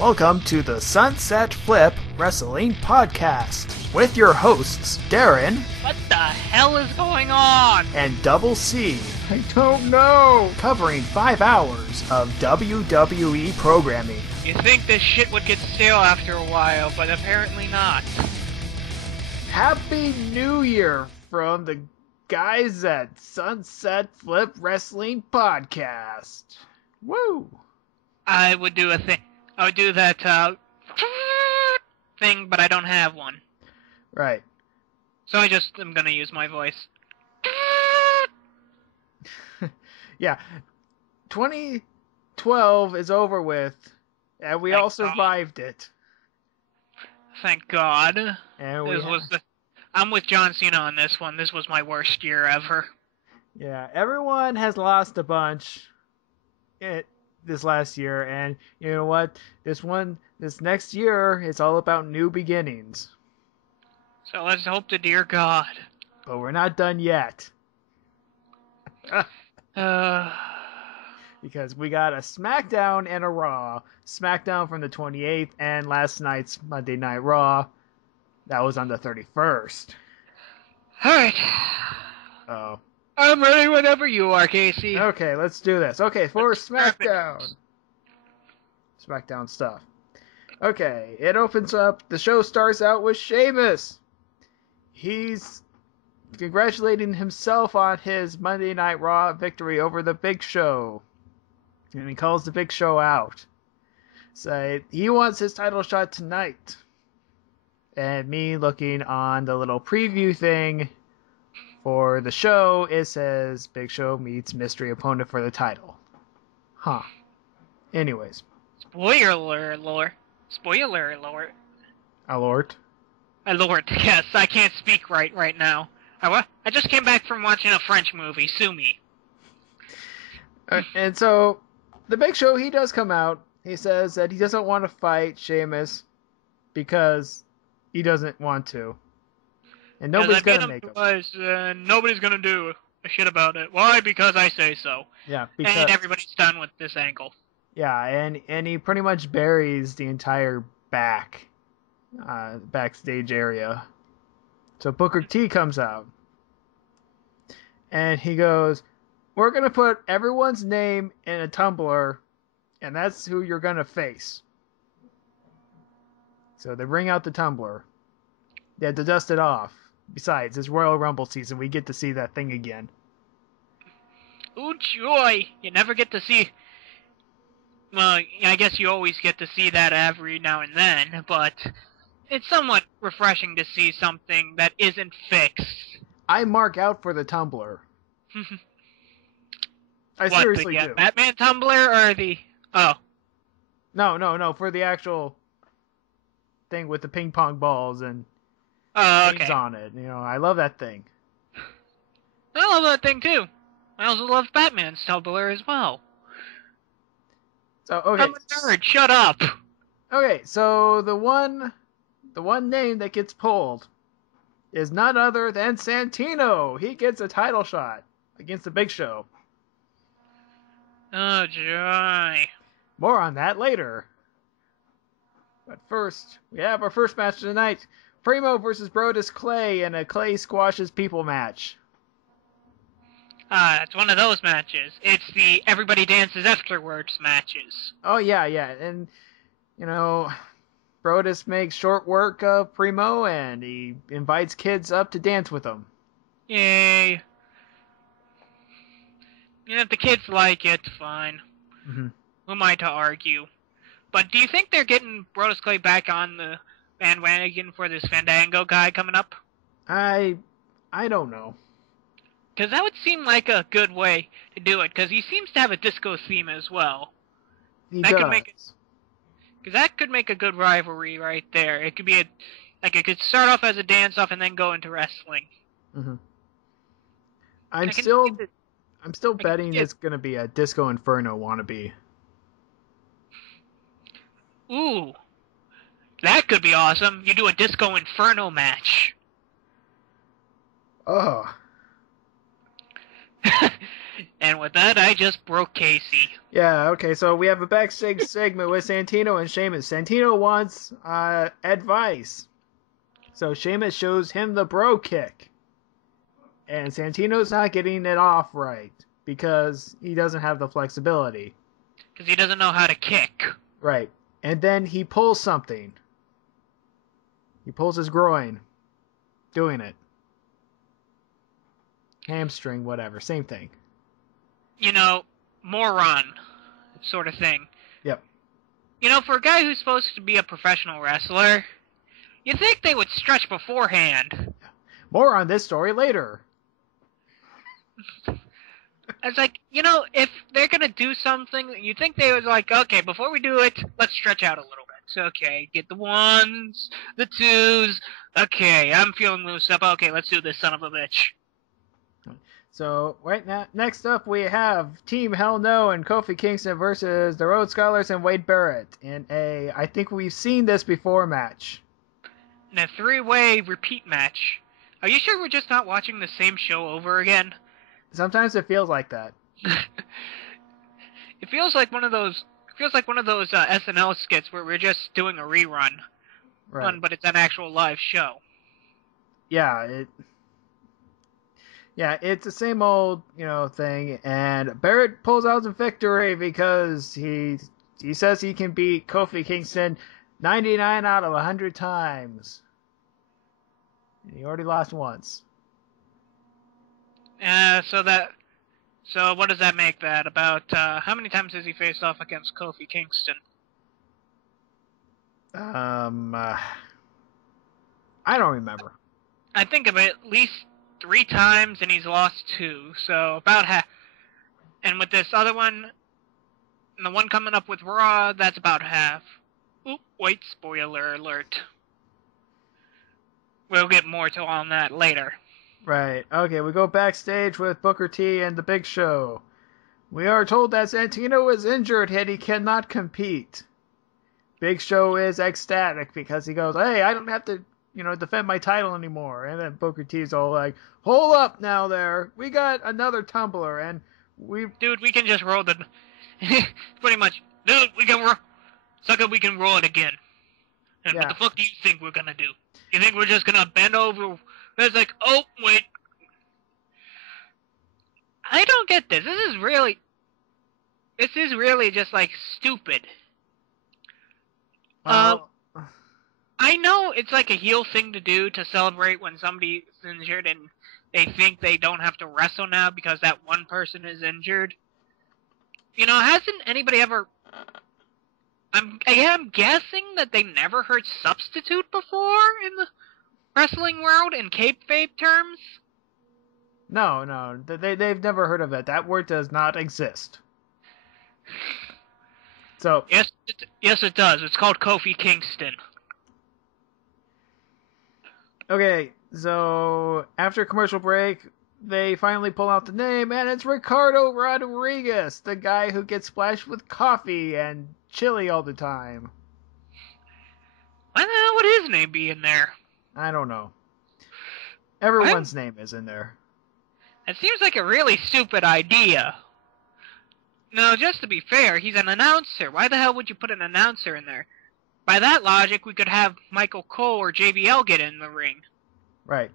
Welcome to the Sunset Flip Wrestling Podcast with your hosts, Darren. What the hell is going on? And Double C. I don't know. Covering 5 hours of WWE programming. You think this shit would get stale after a while, but apparently not. Happy New Year from the guys at Sunset Flip Wrestling Podcast. Woo! I would do a thing. I would do that thing, but I don't have one. Right. So I just am gonna use my voice. Yeah. 2012 is over with, and we all survived it. Thank God. And I'm with John Cena on this one. This was my worst year ever. Yeah, everyone has lost a bunch this last year, and you know what? This next year, it's all about new beginnings. So let's hope to dear God. But we're not done yet. Because we got a Smackdown and a Raw. Smackdown from the 28th, and last night's Monday Night Raw. That was on the 31st. Alright. Oh. I'm ready whenever you are, Casey. Okay, let's do this. Okay, for Smackdown. Smackdown stuff. Okay, it opens up. The show starts out with Sheamus. He's congratulating himself on his Monday Night Raw victory over the Big Show. And he calls the Big Show out. So he wants his title shot tonight. And me looking on the little preview thing for the show, it says Big Show meets mystery opponent for the title. Huh. Anyways. Spoiler alert. Spoiler alert. Alert. Alert, yes, I can't speak right now. I just came back from watching a French movie, sue me. And so, the Big Show, he does come out. He says that he doesn't want to fight Sheamus because he doesn't want to. And nobody's going to make him. Nobody's going to do a shit about it. Why? Because I say so. Yeah, because... And everybody's done with this angle. Yeah, and he pretty much buries the entire backstage area. So Booker T comes out. And he goes, we're going to put everyone's name in a tumbler, and that's who you're going to face. So they bring out the tumbler. They had to dust it off. Besides, it's Royal Rumble season. We get to see that thing again. Ooh, joy! You never get to see... Well, I guess you always get to see that every now and then, but it's somewhat refreshing to see something that isn't fixed. I mark out for the tumbler. I seriously do. Batman tumbler or the... Oh. No, for the actual thing with the ping pong balls and things on it. You know, I love that thing. I love that thing too. I also love Batman's tumbler as well. So, okay. I'm a nerd, shut up! Okay, so the one name that gets pulled is none other than Santino. He gets a title shot against the Big Show. Oh, joy. More on that later. But first, we have our first match of the night. Primo versus Brodus Clay in a Clay squashes people match. It's one of those matches. It's the everybody dances afterwards matches. Oh, yeah. And, you know, Brodus makes short work of Primo, and he invites kids up to dance with him. Yay. If the kids like it, fine. Mm-hmm. Who am I to argue? But do you think they're getting Brodus Clay back on the bandwagon for this Fandango guy coming up? I don't know. Because that would seem like a good way to do it, because he seems to have a disco theme as well. He does. Because that could make a good rivalry right there. It could be it could start off as a dance-off and then go into wrestling. Mm-hmm. I'm still betting it's going to be a Disco Inferno wannabe. Ooh. That could be awesome. You do a Disco Inferno match. Oh. And with that, I just broke Casey. Yeah, okay, so we have a backstage segment with Santino and Sheamus. Santino wants advice. So Sheamus shows him the bro kick. And Santino's not getting it off right because he doesn't have the flexibility. Because he doesn't know how to kick. Right. And then he pulls something. He pulls his groin. Doing it. Hamstring, whatever. Same thing. You know, moron sort of thing. Yep. You know, for a guy who's supposed to be a professional wrestler, you'd think they would stretch beforehand. More on this story later. It's like, you know, if they're gonna do something, you think they was like, okay, before we do it, let's stretch out a little bit. So, okay, get the ones, the twos. Okay, I'm feeling loose up. Okay, let's do this, son of a bitch. So, right now, next up we have Team Hell No and Kofi Kingston versus the Rhodes Scholars and Wade Barrett in a, I think we've seen this before match. In a three-way repeat match. Are you sure we're just not watching the same show over again? Sometimes it feels like that. It feels like one of those SNL skits where we're just doing a rerun. Right. But it's an actual live show. Yeah, it's the same old, thing, and Barrett pulls out the victory because he says he can beat Kofi Kingston 99 out of 100 times. And he already lost once. So what does that make that? About, how many times has he faced off against Kofi Kingston? I don't remember. I think of it at least 3 times, and he's lost 2, so about half. And with this other one, and the one coming up with Raw, that's about half. Oop, wait, spoiler alert. We'll get more to on that later. Right. Okay, we go backstage with Booker T and the Big Show. We are told that Santino is injured and he cannot compete. Big Show is ecstatic because he goes, hey, I don't have to, defend my title anymore. And then Booker T's all like, hold up now there. We got another tumbler and Dude, we can just roll the... Pretty much. Dude, we can roll... Sucker, we can roll it again. And Yeah. what the fuck do you think we're gonna do? You think we're just gonna bend over... It's like, oh, wait. I don't get this. This is really just, like, stupid. I know it's like a heel thing to do to celebrate when somebody's injured and they think they don't have to wrestle now because that one person is injured. Hasn't anybody ever... I'm guessing that they never heard substitute before in the wrestling world in kayfabe terms? No, they've never heard of it. That word does not exist. So Yes, it does. It's called Kofi Kingston. Okay, so after commercial break, they finally pull out the name, and it's Ricardo Rodriguez, the guy who gets splashed with coffee and chili all the time. Why the hell would his name be in there? I don't know. Everyone's name is in there. It seems like a really stupid idea. No, just to be fair, he's an announcer. Why the hell would you put an announcer in there? By that logic, we could have Michael Cole or JBL get in the ring. Right.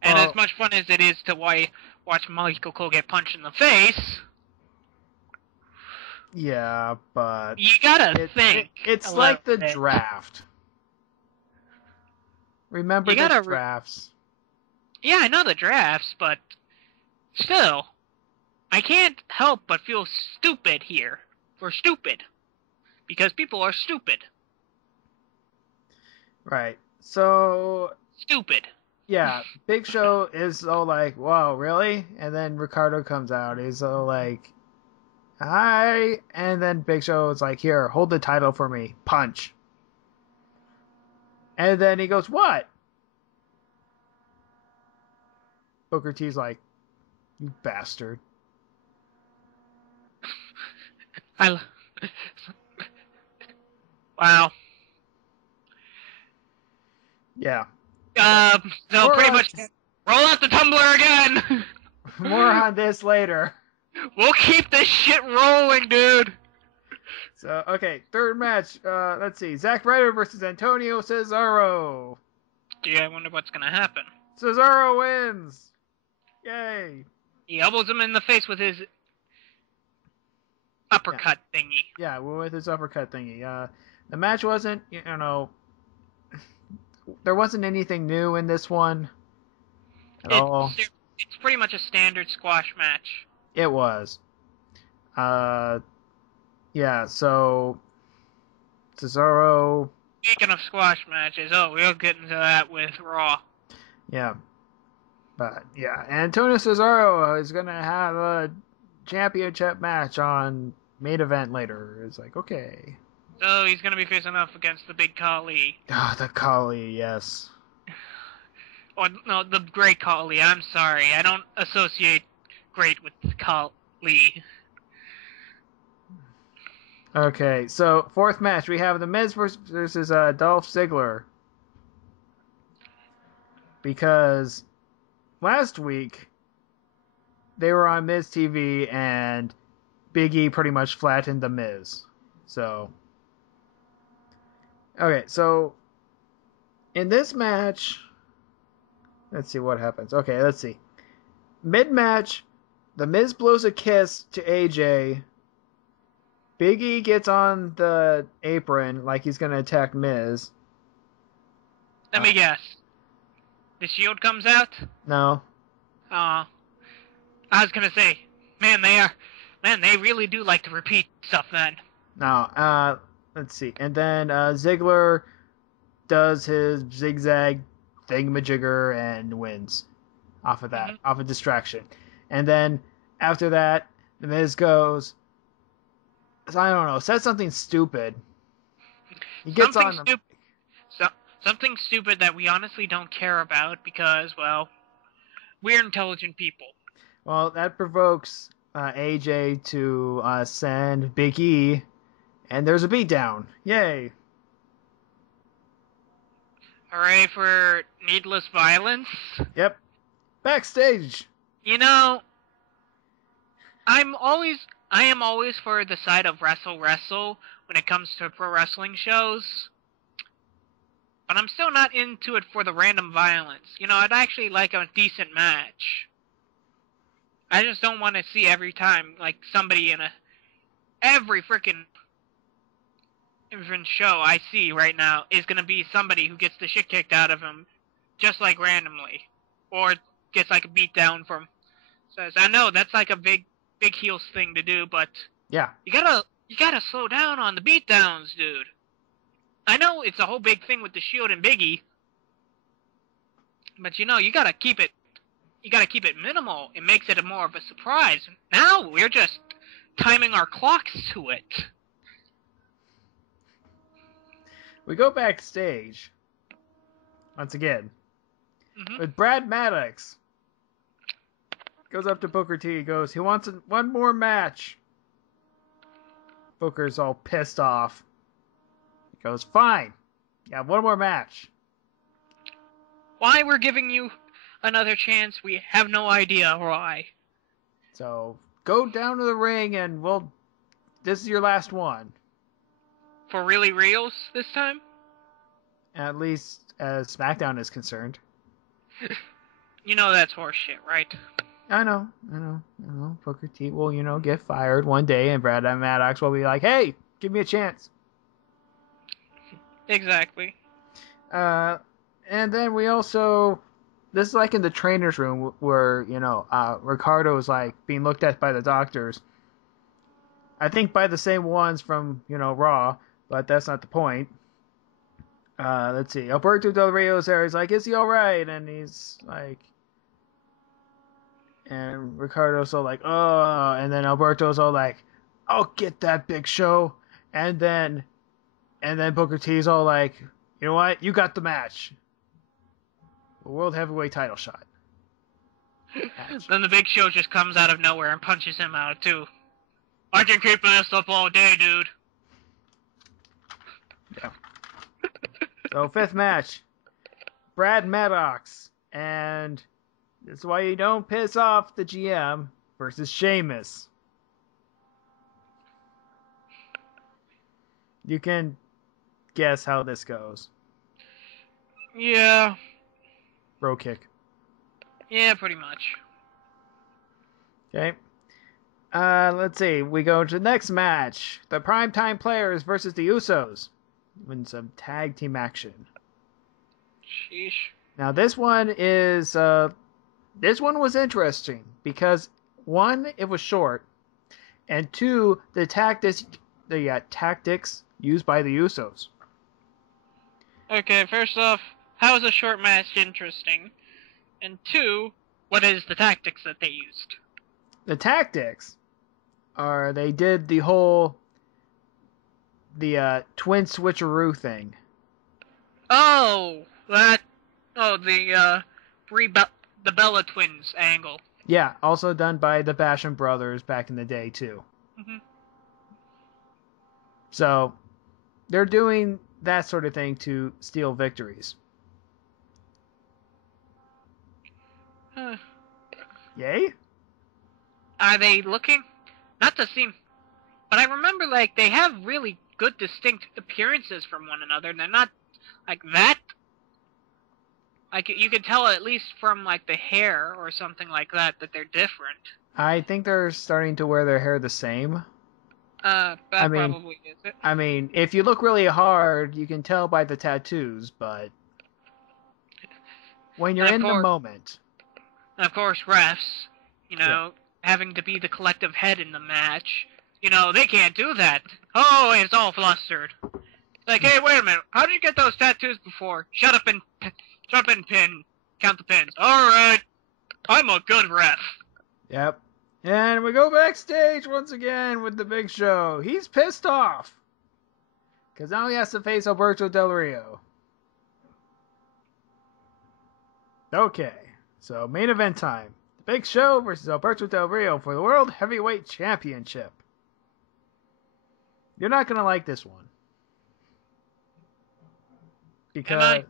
And as much fun as it is to watch Michael Cole get punched in the face... Yeah, but... You gotta think. It's like the draft. Remember the drafts? Yeah, I know the drafts, but... Still... I can't help but feel stupid here. For stupid. Because people are stupid. Right. So... Stupid. Yeah, Big Show is all like, wow, really? And then Ricardo comes out. He's all like, hi. And then Big Show is like, here, hold the title for me. Punch. And then he goes, what? Booker T's like, you bastard. Wow. Yeah. So pretty much roll out the tumbler again. More on this later. We'll keep this shit rolling, dude. So, okay, third match. Let's see. Zack Ryder versus Antonio Cesaro. Gee, I wonder what's gonna happen. Cesaro wins. Yay. He elbows him in the face with his uppercut thingy. Yeah, with his uppercut thingy. The match wasn't, there wasn't anything new in this one at all. It's pretty much a standard squash match. It was. Yeah, so Cesaro. Speaking of squash matches, we'll get into that with Raw. Yeah. But, yeah, Antonio Cesaro is going to have a championship match on main event later. It's like, okay. So he's going to be facing off against the Big Khali. Oh, the Khali, yes. Or, no, the Great Khali. I'm sorry. I don't associate great with Khali. Okay, so fourth match, we have The Miz versus Dolph Ziggler. Because last week, they were on Miz TV, and Big E pretty much flattened The Miz. So, okay, so in this match, let's see what happens. Okay, let's see. Mid-match, The Miz blows a kiss to AJ. Big E gets on the apron like he's going to attack Miz. Let me guess. The Shield comes out? No. I was going to say, they really do like to repeat stuff then. No, let's see. And then Ziggler does his zigzag thingamajigger and wins off of that, off a distraction. And then after that, The Miz goes, I don't know, says something stupid. He gets Something stupid that we honestly don't care about because, well, we're intelligent people. Well, that provokes AJ to send Big E, and there's a beatdown. Yay! Hooray for needless violence. Yep. Backstage. You know, I am always for the side of wrestle when it comes to pro wrestling shows. But I'm still not into it for the random violence. You know, I'd actually like a decent match. I just don't want to see every time, like, somebody in every freaking show I see right now is going to be somebody who gets the shit kicked out of him, just like randomly. Or gets like a beat down from. So I know that's like a big heels thing to do, but yeah, you gotta slow down on the beat downs, dude. I know it's a whole big thing with the Shield and Biggie, but you gotta keep it minimal. It makes it more of a surprise. Now we're just timing our clocks to it. We go backstage once again with Brad Maddox. Goes up to Booker T. He goes, he wants one more match. Booker's all pissed off. He goes, fine. Yeah, one more match. Why we're giving you another chance, we have no idea why. So, go down to the ring and this is your last one. For really reals this time? At least as SmackDown is concerned. You know that's horseshit, right? I know. Booker T will, get fired one day, and Brad Maddox will be like, hey, give me a chance. Exactly. And then we also, this is like in the trainer's room where, Ricardo is like being looked at by the doctors. I think by the same ones from, Raw, but that's not the point. Let's see. Alberto Del Rio's there. He's like, is he alright? And he's like, and Ricardo's all like, oh, and then Alberto's all like, I'll get that, Big Show. And then Booker T's all like, you know what? You got the match. The World Heavyweight title shot. Then the Big Show just comes out of nowhere and punches him out, too. I can keep this up all day, dude. Yeah. So, fifth match. Brad Maddox and That's why you don't piss off the GM versus Sheamus. You can guess how this goes. Yeah. Bro kick. Yeah, pretty much. Okay. Let's see. We go to the next match. The Primetime Players versus the Usos. In some tag team action. Sheesh. Now this one is this one was interesting because one, it was short, and two, the tactics used by the Usos. Okay, first off, how is a short match interesting? And two, what is the tactics that they used? The tactics are they did the whole twin switcheroo thing. Oh, the the Bella Twins angle. Yeah, also done by the Basham brothers back in the day too. Mm-hmm. So they're doing that sort of thing to steal victories. Yay? Are they looking? Not to seem, but I remember like they have really good distinct appearances from one another. They're not like that. Like you could tell at least from like the hair or something like that they're different. I think they're starting to wear their hair the same. Probably is it. I mean, if you look really hard, you can tell by the tattoos, but when you're in the moment. And of course, refs, having to be the collective head in the match, they can't do that. Oh, it's all flustered. Like, hey, wait a minute, how did you get those tattoos before? Shut up and pin. Count the pins. Alright, I'm a good ref. Yep. And we go backstage once again with the Big Show. He's pissed off. Because now he has to face Alberto Del Rio. Okay, so main event time. The Big Show versus Alberto Del Rio for the World Heavyweight Championship. You're not going to like this one. Because...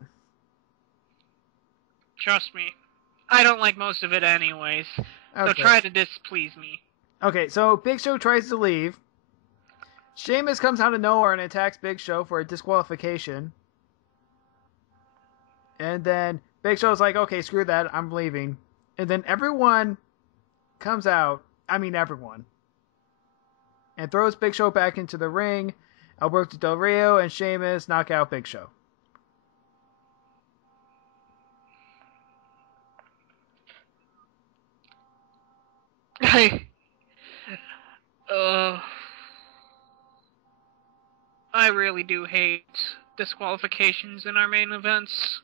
Trust me. I don't like most of it anyways. So try to displease me. Okay, so Big Show tries to leave. Sheamus comes out of nowhere and attacks Big Show for a disqualification. And then Big Show's like, okay, screw that, I'm leaving. And then everyone comes out, everyone, and throws Big Show back into the ring. Alberto Del Rio and Sheamus knock out Big Show. I really do hate disqualifications in our main events.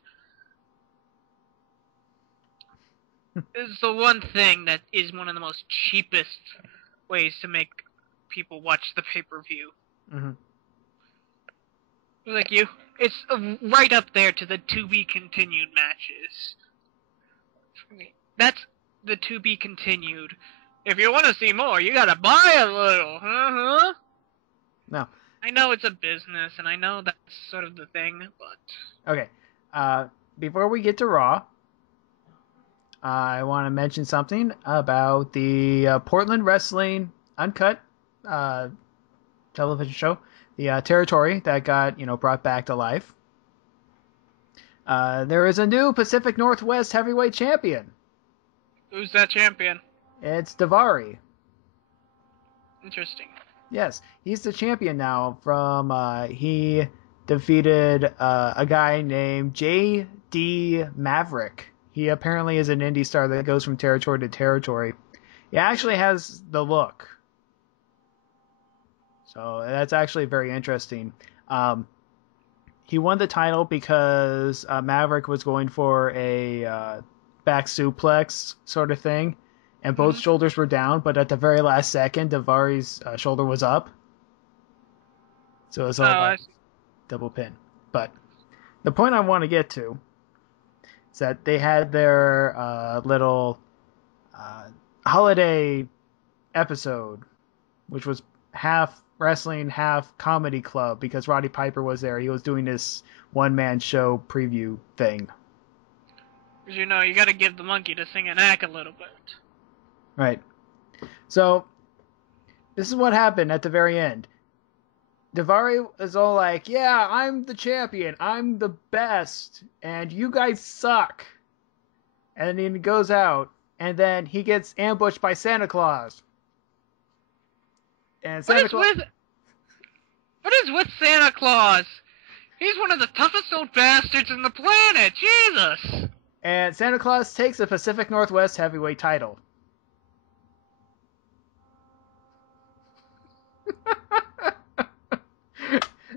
It's the one thing that is one of the most cheapest ways to make people watch the pay-per-view. Mm-hmm. Like it's right up there to the to-be-continued matches. That's the to-be-continued. If you want to see more, you gotta buy a little. No. I know it's a business, and I know that's sort of the thing, but... Okay. Before we get to Raw, I want to mention something about the Portland Wrestling Uncut television show, the Territory that got, brought back to life. There is a new Pacific Northwest Heavyweight Champion. Who's that champion? It's Daivari. Interesting. Yes, he's the champion now from, he defeated a guy named J.D. Maverick. He apparently is an indie star that goes from territory to territory. He actually has the look. So that's actually very interesting. He won the title because Maverick was going for a back suplex sort of thing. And both shoulders were down, but at the very last second, Daivari's shoulder was up. So it was all double pin. But the point I want to get to is that they had their little holiday episode, which was half wrestling, half comedy club, because Roddy Piper was there. He was doing this one-man show preview thing. 'Cause, you know, you gotta give the monkey to sing and act a little bit. Right. So, this is what happened at the very end. Daivari is all like, yeah, I'm the champion. I'm the best. And you guys suck. And then he goes out. And then he gets ambushed by Santa Claus. And Santa Claus... What is with Santa Claus? He's one of the toughest old bastards in the planet. Jesus. And Santa Claus takes the Pacific Northwest heavyweight title.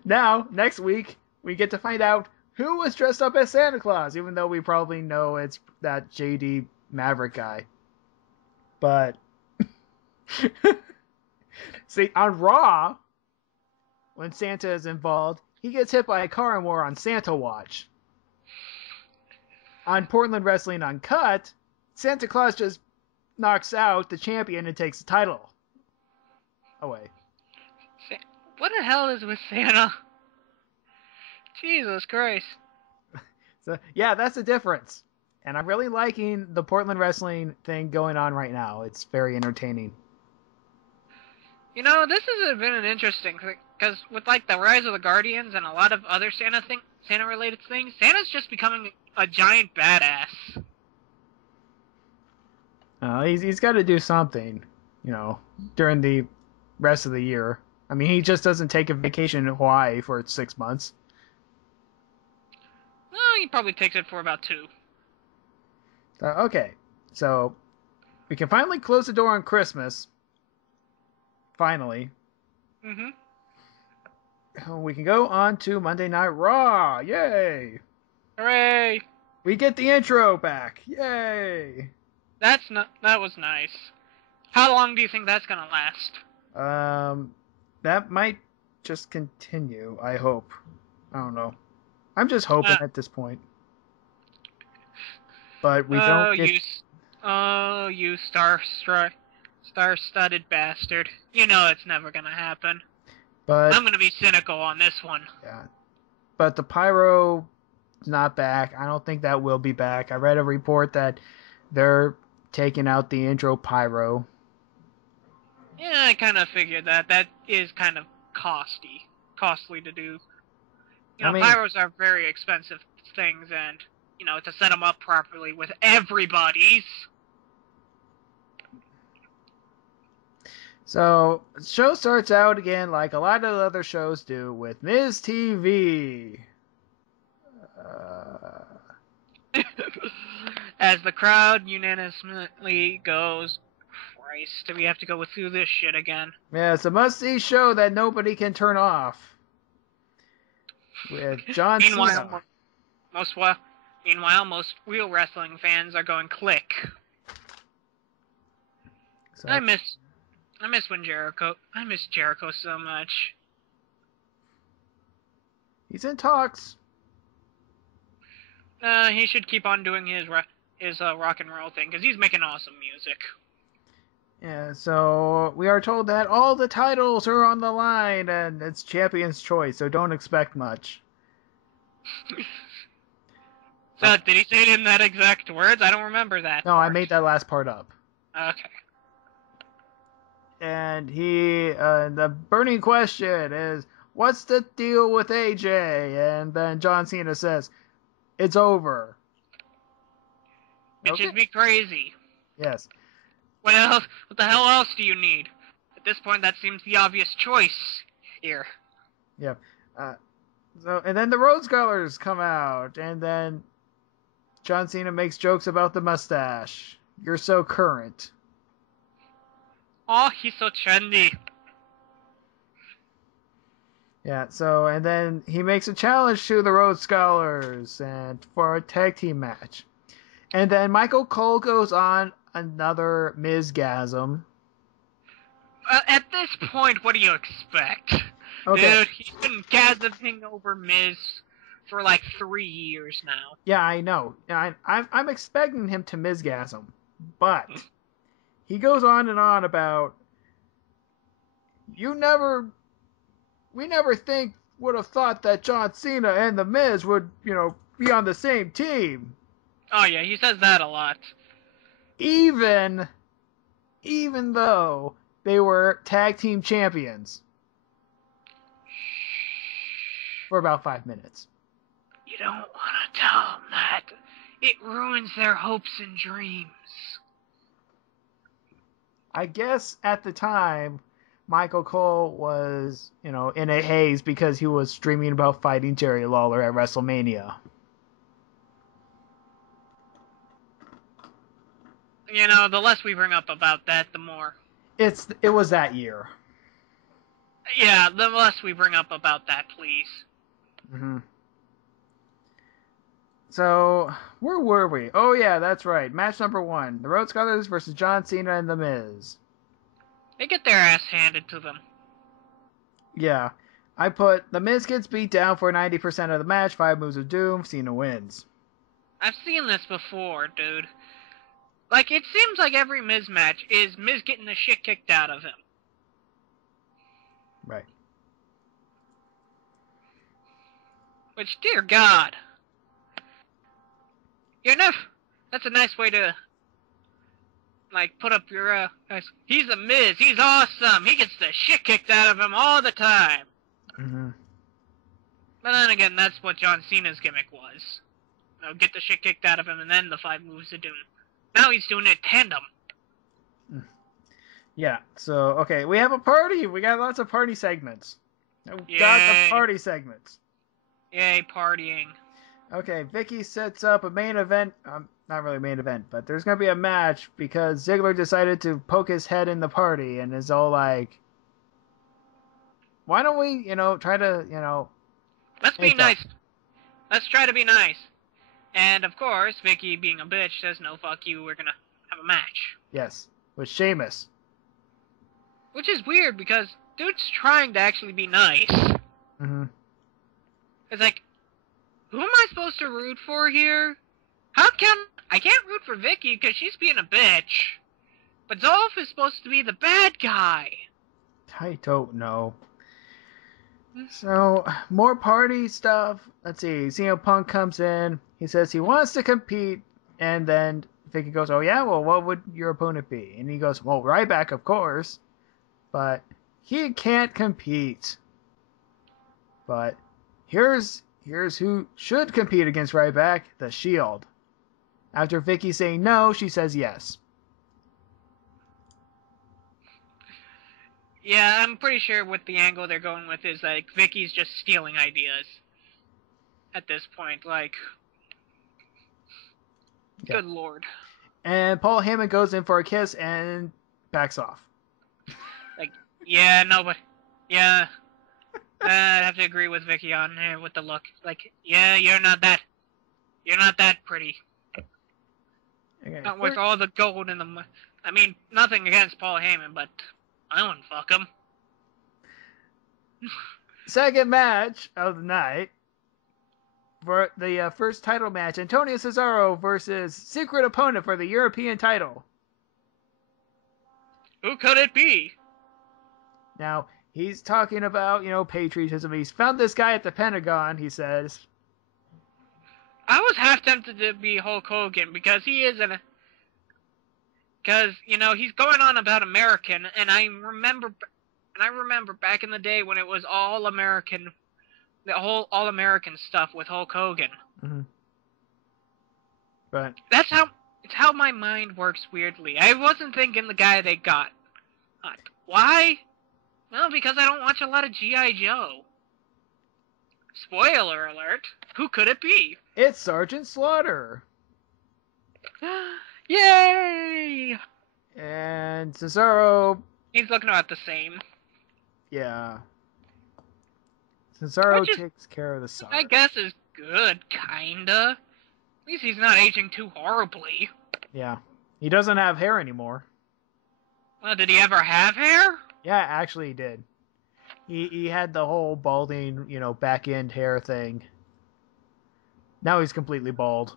Now, next week, we get to find out who was dressed up as Santa Claus, even though we probably know it's that JD Maverick guy. But, see, on Raw, when Santa is involved, he gets hit by a car and we're on Santa Watch. On Portland Wrestling Uncut, Santa Claus just knocks out the champion and takes the title away. What the hell is with Santa? Jesus Christ. So, yeah, that's the difference. And I'm really liking the Portland Wrestling thing going on right now. It's very entertaining. You know, this has been an interesting thing, because with, like, the rise of the Guardians and a lot of other Santa-related things, Santa's just becoming a giant badass. He's got to do something, you know, during the rest of the year. I mean, he just doesn't take a vacation in Hawaii for 6 months. Well, he probably takes it for about 2. Okay, so we can finally close the door on Christmas. Finally. Mm-hmm. We can go on to Monday Night Raw. Yay! Hooray! We get the intro back. Yay! That was nice. How long do you think that's gonna last? That might just continue, I hope. I don't know. I'm just hoping at this point. But we don't get... you star-studded bastard. You know it's never gonna happen. But I'm gonna be cynical on this one. Yeah. But the pyro is not back. I don't think that will be back. I read a report that they're taking out the intro pyro. Yeah, I kind of figured that. That is kind of costly to do. You know, pyros are very expensive things, and, you know, to set them up properly with everybody's. So, the show starts out again like a lot of other shows do, with Ms. TV. As the crowd unanimously goes, Christ, do we have to go through this shit again? Yeah, it's a must-see show that nobody can turn off. With John Cena. Meanwhile, most real wrestling fans are going click. So, I miss Jericho so much. He's in talks. He should keep on doing his rock and roll thing, because he's making awesome music. Yeah, so we are told that all the titles are on the line, and it's champion's choice, so don't expect much. So, did he say it in that exact words? I don't remember that. No, part. I made that last part up. Okay. And the burning question is, what's the deal with AJ? And then John Cena says, it's over. Bitches be crazy. Yes. What else? What the hell else do you need? At this point, that seems the obvious choice here. Yep. And then the Rhodes Scholars come out, and then John Cena makes jokes about the mustache. You're so current. Oh, he's so trendy. Yeah, so, and then he makes a challenge to the Rhodes Scholars and for a tag team match. And then Michael Cole goes on another Miz-gasm. At this point, what do you expect? Okay. Dude, he's been gassing over Miz for like 3 years now. Yeah, I know. I'm expecting him to Miz-gasm, but he goes on and on about we never would have thought that John Cena and The Miz would, be on the same team. Oh yeah, he says that a lot. Even though they were tag team champions for about 5 minutes. You don't want to tell them that. It ruins their hopes and dreams. I guess at the time, Michael Cole was, in a haze because he was dreaming about fighting Jerry Lawler at WrestleMania. The less we bring up about that, the more. It was that year. Yeah, the less we bring up about that, please. Mm-hmm. So, where were we? Oh yeah, that's right. Match number 1. The Rhodes Brothers versus John Cena and The Miz. They get their ass handed to them. Yeah. I put The Miz gets beat down for 90% of the match, 5 moves of doom, Cena wins. I've seen this before, dude. Like, it seems like every Miz match is Miz getting the shit kicked out of him. Right. Which, dear God. That's a nice way to, put up your, he's a Miz, he's awesome, he gets the shit kicked out of him all the time. Mm-hmm. But then again, that's what John Cena's gimmick was. Get the shit kicked out of him and then the 5 moves of doom. Now he's doing it tandem. Yeah, so, okay, we have a party! We got lots of party segments. We got the party segments. Yay, partying. Okay, Vicky sets up a main event. Not really a main event, but there's going to be a match because Ziggler decided to poke his head in the party and is all like, why don't we, try to, Let's be nice. Let's try to be nice. And, of course, Vicky, being a bitch, says, no, fuck you, we're gonna have a match. Yes, with Sheamus. Which is weird, because dude's trying to actually be nice. Mm-hmm. It's like, who am I supposed to root for here? I can't root for Vicky because she's being a bitch. But Dolph is supposed to be the bad guy. I don't know. So, more party stuff. Let's see. CM Punk comes in. He says he wants to compete. And then Vicky goes, oh yeah? Well, what would your opponent be? And he goes, well, Ryback, of course. But he can't compete. But here's who should compete against Ryback, the Shield. After Vicky saying no, she says yes. Yeah, I'm pretty sure what the angle they're going with is, Vicky's just stealing ideas. At this point, Yeah. Good lord. And Paul Heyman goes in for a kiss and backs off. Yeah, no, but... Yeah... I have to agree with Vicky on here with the look. Yeah, you're not that pretty. Okay. Not with all the gold in the... I mean, nothing against Paul Heyman, but I wouldn't fuck him. Second match of the night. For the first title match, Antonio Cesaro versus secret opponent for the European title. Who could it be? Now, he's talking about, patriotism. He's found this guy at the Pentagon, he says. I was half tempted to be Hulk Hogan because he is because, he's going on about American, and I remember back in the day when it was all American, the whole all American stuff with Hulk Hogan. Mm-hmm. But it's how my mind works weirdly. I wasn't thinking the guy they got. Why? Well, because I don't watch a lot of G.I. Joe. Spoiler alert. Who could it be? It's Sergeant Slaughter. Yay! And Cesaro... He's looking about the same. Yeah. Cesaro takes care of the Sarge. I guess is good, kinda. At least he's not aging too horribly. Yeah. He doesn't have hair anymore. Well, did he ever have hair? Yeah, actually he did. He had the whole balding, back end hair thing. Now he's completely bald.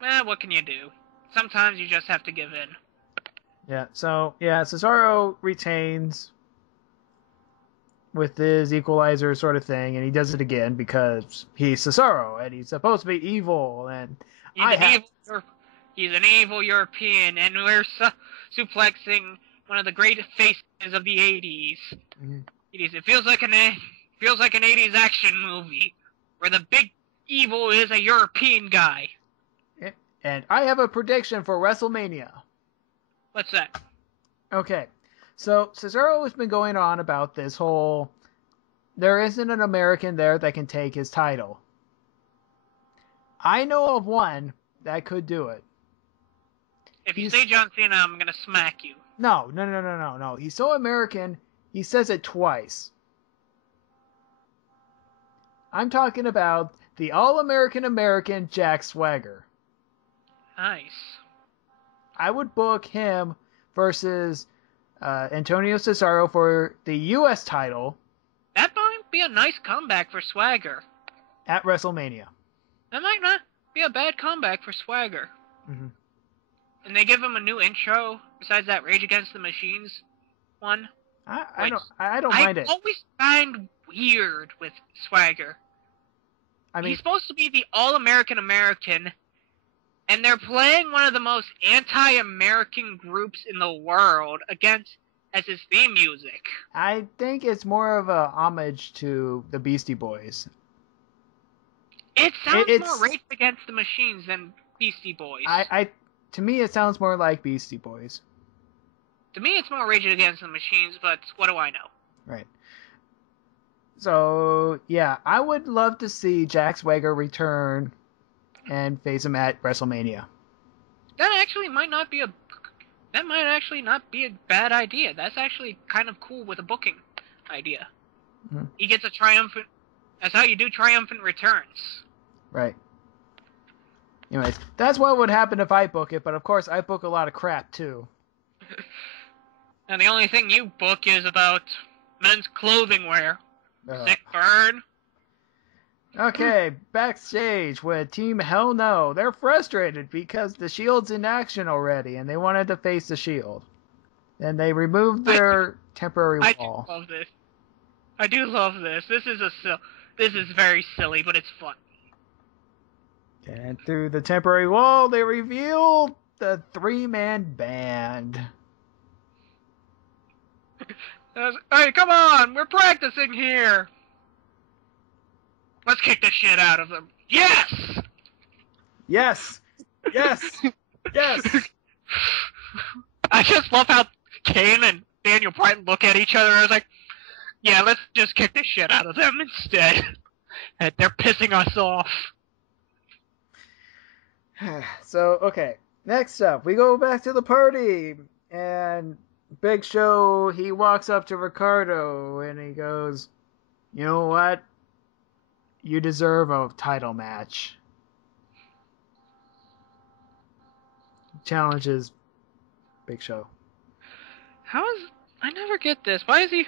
Well, what can you do? Sometimes you just have to give in. Yeah, so, Cesaro retains. with his equalizer sort of thing, and he does it again because he's Cesaro and he's supposed to be evil. And he's an evil European, and we're suplexing one of the greatest faces of the '80s. Mm-hmm. It feels like an '80s action movie where the big evil is a European guy. And I have a prediction for WrestleMania. What's that? Okay, so Cesaro has been going on about this whole, there isn't an American there that can take his title. I know of one that could do it. If you say John Cena, I'm going to smack you. No. He's so American, he says it twice. I'm talking about the all-American American Jack Swagger. Nice. I would book him versus Antonio Cesaro for the U.S. title. That might be a nice comeback for Swagger. At WrestleMania. That might not be a bad comeback for Swagger. Mm-hmm. And they give him a new intro besides that Rage Against the Machines one. I don't mind it. I always find weird with Swagger. I mean, he's supposed to be the all-American American, and they're playing one of the most anti-American groups in the world as his theme music. I think it's more of a homage to the Beastie Boys. It sounds more Rage Against the Machines than Beastie Boys. To me, it sounds more like Beastie Boys. To me, it's more Rage Against the Machines, but what do I know? Right. So, yeah, I would love to see Jack Swagger return and face him at WrestleMania. That might not be a bad idea. That's actually kind of cool with a booking idea. Mm-hmm. He gets that's how you do triumphant returns. Right. Anyways, that's what would happen if I book it, but of course I book a lot of crap too. And the only thing you book is about men's clothing wear. Sick burn. Okay, backstage with Team Hell No. They're frustrated because the Shield's in action already, and they wanted to face the Shield. And they removed their temporary wall. I do love this. This is very silly, but it's fun. And through the temporary wall, they revealed the three-man band. Hey, come on! We're practicing here! Let's kick the shit out of them. Yes! Yes! Yes! Yes! I just love how Kane and Daniel Bryan look at each other. I was like, yeah, let's just kick the shit out of them instead. And they're pissing us off. So, okay. Next up, we go back to the party. And Big Show, he walks up to Ricardo and he goes, you know what? You deserve a title match. Challenges Big Show. I never get this. Why is he...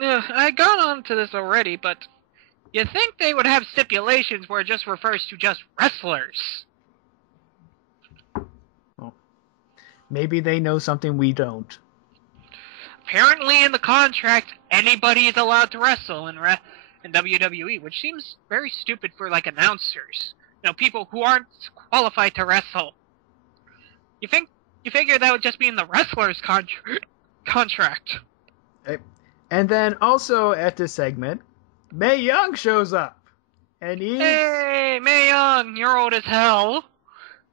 I got on to this already, but you'd think they would have stipulations where it just refers to just wrestlers. Well, maybe they know something we don't. Apparently in the contract, anybody is allowed to wrestle in WWE, which seems very stupid for, like, announcers. You know, people who aren't qualified to wrestle. You figure that would just be in the wrestler's contract. Okay. And then also at this segment, Mae Young shows up. And Hey, Mae Young, you're old as hell.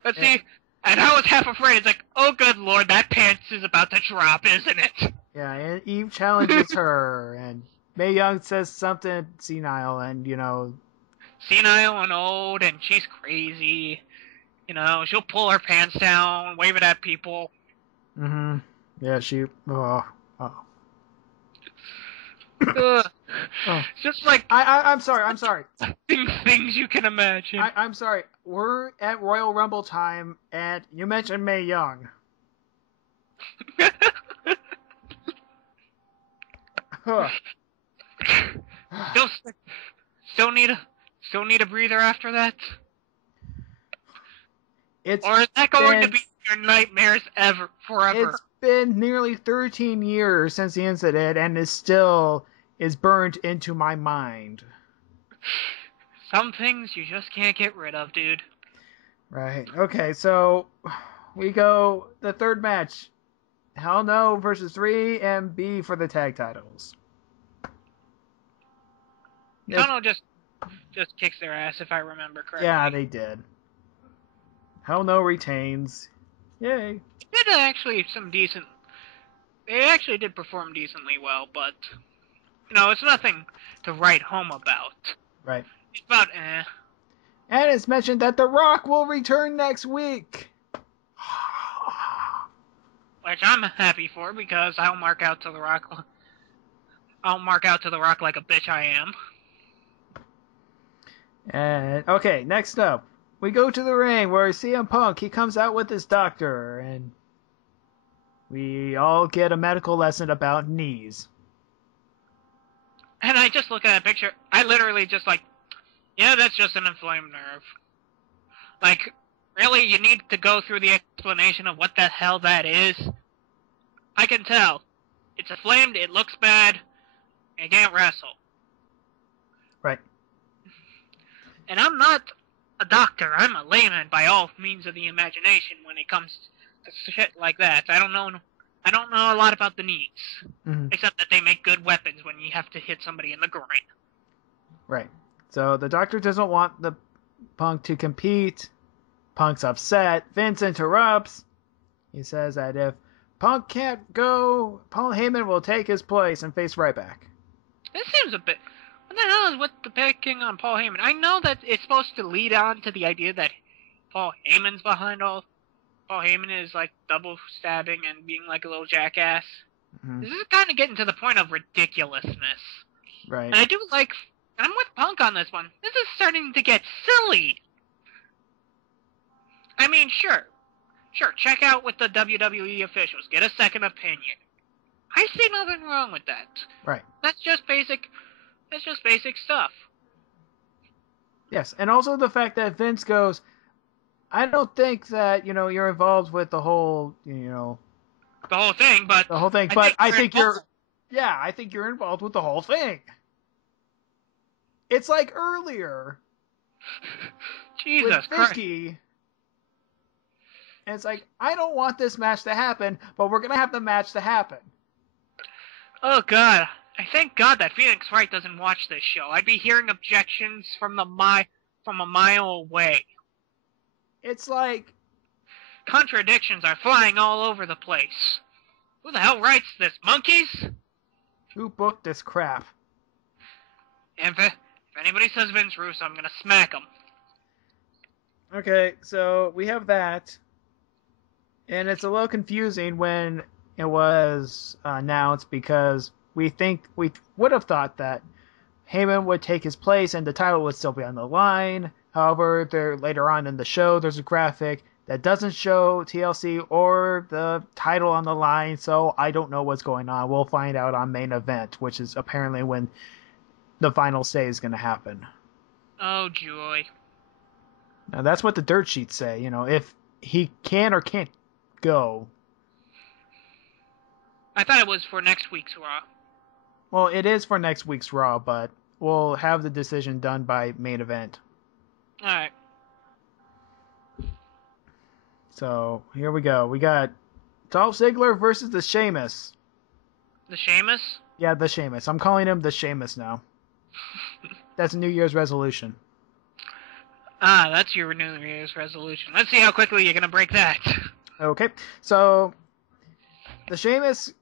Let's see. And I was half afraid. It's like, oh good lord, that pants is about to drop, isn't it? Yeah, and Eve challenges her, and Mae Young says something senile, and, you know... Senile and old, and she's crazy. You know, she'll pull her pants down, wave it at people. Mm-hmm. Yeah, she... Oh. Just like... I'm sorry. Things you can imagine. I'm sorry. We're at Royal Rumble time, and you mentioned Mae Young. Still need a breather after that? Or is that going to be your nightmares forever. It's been nearly 13 years since the incident, and it still is burned into my mind. Some things you just can't get rid of, dude. Right. Okay, so we go the third match. Hell No versus 3MB for the tag titles. Hell No just kicks their ass, if I remember correctly. Yeah, they did. Hell No retains. Yay. They did actually They actually did perform decently well, but it's nothing to write home about. Right. It's about eh. And it's mentioned that The Rock will return next week. Which I'm happy for, because I'll mark out to The Rock. I'll mark out to The Rock like a bitch I am. And okay, next up, we go to the ring where CM Punk, he comes out with his doctor, and we all get a medical lesson about knees. And I just look at a picture. I literally just yeah, that's just an inflamed nerve. Like, really, you need to go through the explanation of what the hell that is? I can tell. It's inflamed, it looks bad, and you can't wrestle. Right. And I'm not a doctor. I'm a layman by all means of the imagination when it comes to shit like that. I don't know a lot about the knees. Mm-hmm. Except that they make good weapons when you have to hit somebody in the groin. Right. So the doctor doesn't want the Punk to compete. Punk's upset. Vince interrupts. He says that if Punk can't go, Paul Heyman will take his place and face Ryback. This seems a bit... What the hell is with the picking on Paul Heyman? I know that it's supposed to lead on to the idea that Paul Heyman's behind all... Paul Heyman is, double stabbing and being like a little jackass. Mm-hmm. This is kind of getting to the point of ridiculousness. Right. And I do like... I'm with Punk on this one. This is starting to get silly. I mean, sure, check out with the WWE officials. Get a second opinion. I see nothing wrong with that. Right. That's just basic stuff. Yes, and also the fact that Vince goes, I don't think that, you're involved with the whole, The whole thing, but... The whole thing, but I think you're... Yeah, I think you're involved with the whole thing. It's like earlier. Jesus with Vicky, Christ. And it's like, I don't want this match to happen, but we're going to have the match to happen. Oh, God. I thank God that Phoenix Wright doesn't watch this show. I'd be hearing objections from a mile away. It's like... Contradictions are flying all over the place. Who the hell writes this? Monkeys? Who booked this crap? And if anybody says Vince Russo, I'm going to smack him. Okay, so we have that. And it's a little confusing when it was announced because we would have thought that Heyman would take his place and the title would still be on the line. However, later on in the show, there's a graphic that doesn't show TLC or the title on the line, so I don't know what's going on. We'll find out on Main Event, which is apparently when the final say is going to happen. Oh, joy. Now, that's what the dirt sheets say. If he can or can't go. I thought it was for next week's Raw. Well, it is for next week's Raw, but we'll have the decision done by Main Event. Alright. So, here we go. We got Dolph Ziggler versus the Sheamus. The Sheamus? Yeah, the Sheamus. I'm calling him the Sheamus now. That's a New Year's resolution. Ah, that's your New Year's resolution. Let's see how quickly you're going to break that. Okay, so the Sheamus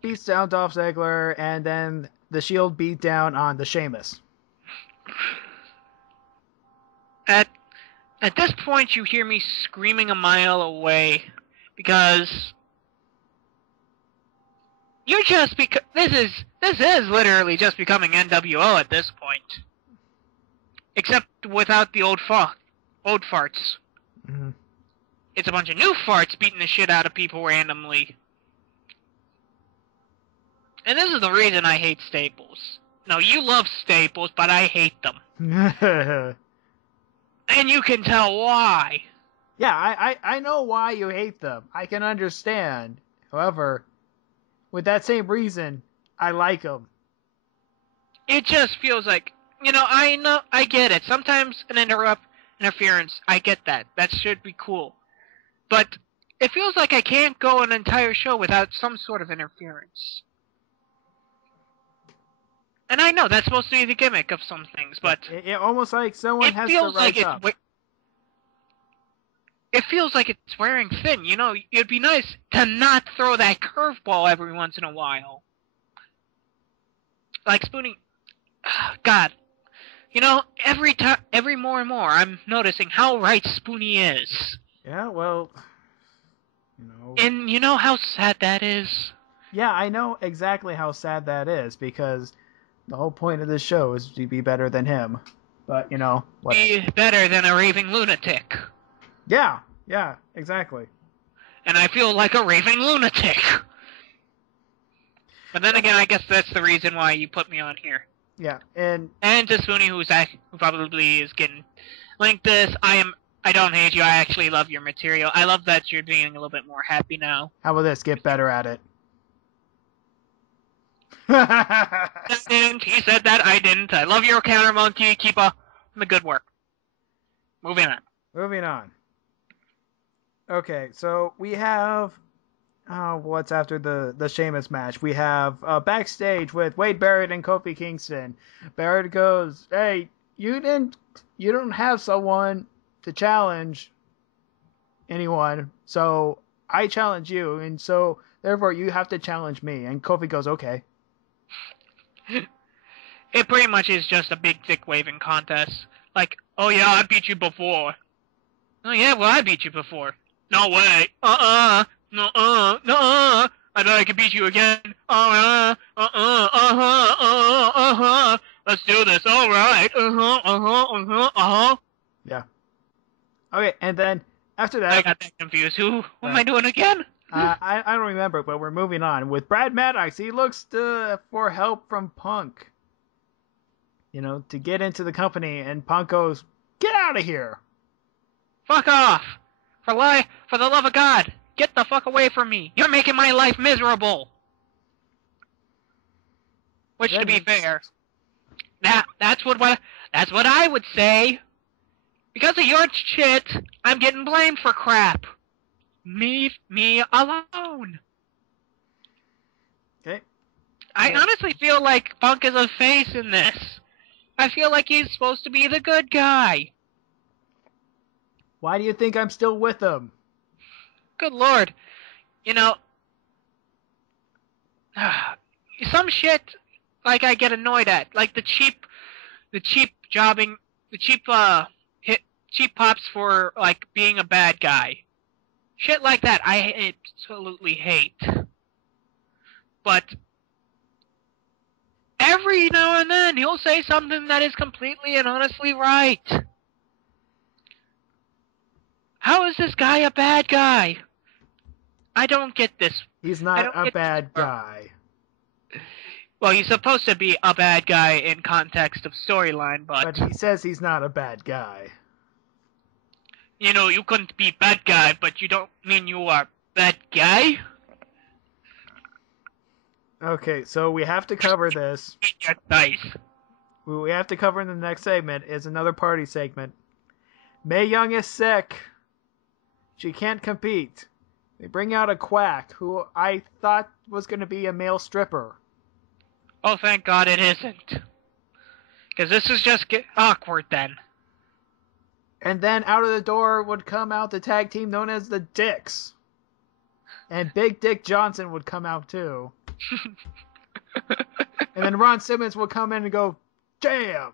beats down Dolph Ziggler, and then the Shield beat down on the Sheamus. At this point, you hear me screaming a mile away, because you're just this is literally just becoming NWO at this point, except without the old farts. Mm-hmm. It's a bunch of new farts beating the shit out of people randomly. And this is the reason I hate staples. No, you love staples, but I hate them. And you can tell why. Yeah, I know why you hate them. I can understand. However, with that same reason, I like them. It just feels like, I get it. Sometimes an interference, I get that. That should be cool. But it feels like I can't go an entire show without some sort of interference. And I know that's supposed to be the gimmick of some things, but It almost like someone it has to feels like rise up. It feels like it's wearing thin. It'd be nice to not throw that curveball every once in a while. Like Spoonie, God, every more and more, I'm noticing how right Spoonie is. Yeah, well, And you know how sad that is? Yeah, I know exactly how sad that is, because the whole point of this show is to be better than him. But, what? Be better than a raving lunatic. Yeah, exactly. And I feel like a raving lunatic. But then again, I guess that's the reason why you put me on here. Yeah, and to Spoonie, who probably is getting linked this, I don't hate you. I actually love your material. I love that you're being a little bit more happy now. How about this? Get better at it. I didn't. He said that. I didn't. I love your counter, monkey. Keep up the good work. Moving on. Okay, so we have what's after the Sheamus match? We have backstage with Wade Barrett and Kofi Kingston. Barrett goes, "Hey, you don't have someone to challenge anyone, so I challenge you, and so therefore you have to challenge me." And Kofi goes, "Okay." It pretty much is just a big dick waving contest. Like, oh yeah, I beat you before. Oh yeah, well I beat you before. No way. No. I thought I could beat you again. Let's do this. All right. Yeah. Okay, and then after that, I got that confused. Who am I doing again? I don't remember, but we're moving on with Brad Maddox. He looks for help from Punk. To get into the company, and Punk goes, "Get out of here! Fuck off! For the love of God, get the fuck away from me! You're making my life miserable." Which, to be fair, that's what I would say. Because of your shit, I'm getting blamed for crap. Leave me alone. Okay. I honestly feel like Punk is a face in this. I feel like he's supposed to be the good guy. Why do you think I'm still with him? Good lord. Some shit, like, I get annoyed at. Like the cheap jobbing, the cheap pops for, like, being a bad guy. Shit like that, I absolutely hate. But every now and then, he'll say something that is completely and honestly right. How is this guy a bad guy? I don't get this. He's not a bad guy. Well, he's supposed to be a bad guy in context of storyline, but he says he's not a bad guy. You couldn't be bad guy, but you don't mean you are bad guy? Okay, so we have to cover this. Nice. We have to cover in the next segment is another party segment. Mae Young is sick. She can't compete. They bring out a quack who I thought was going to be a male stripper. Oh, thank God it isn't. Because this is just awkward then. And then out of the door would come out the tag team known as the Dicks. And Big Dick Johnson would come out too. And then Ron Simmons would come in and go, "Damn!"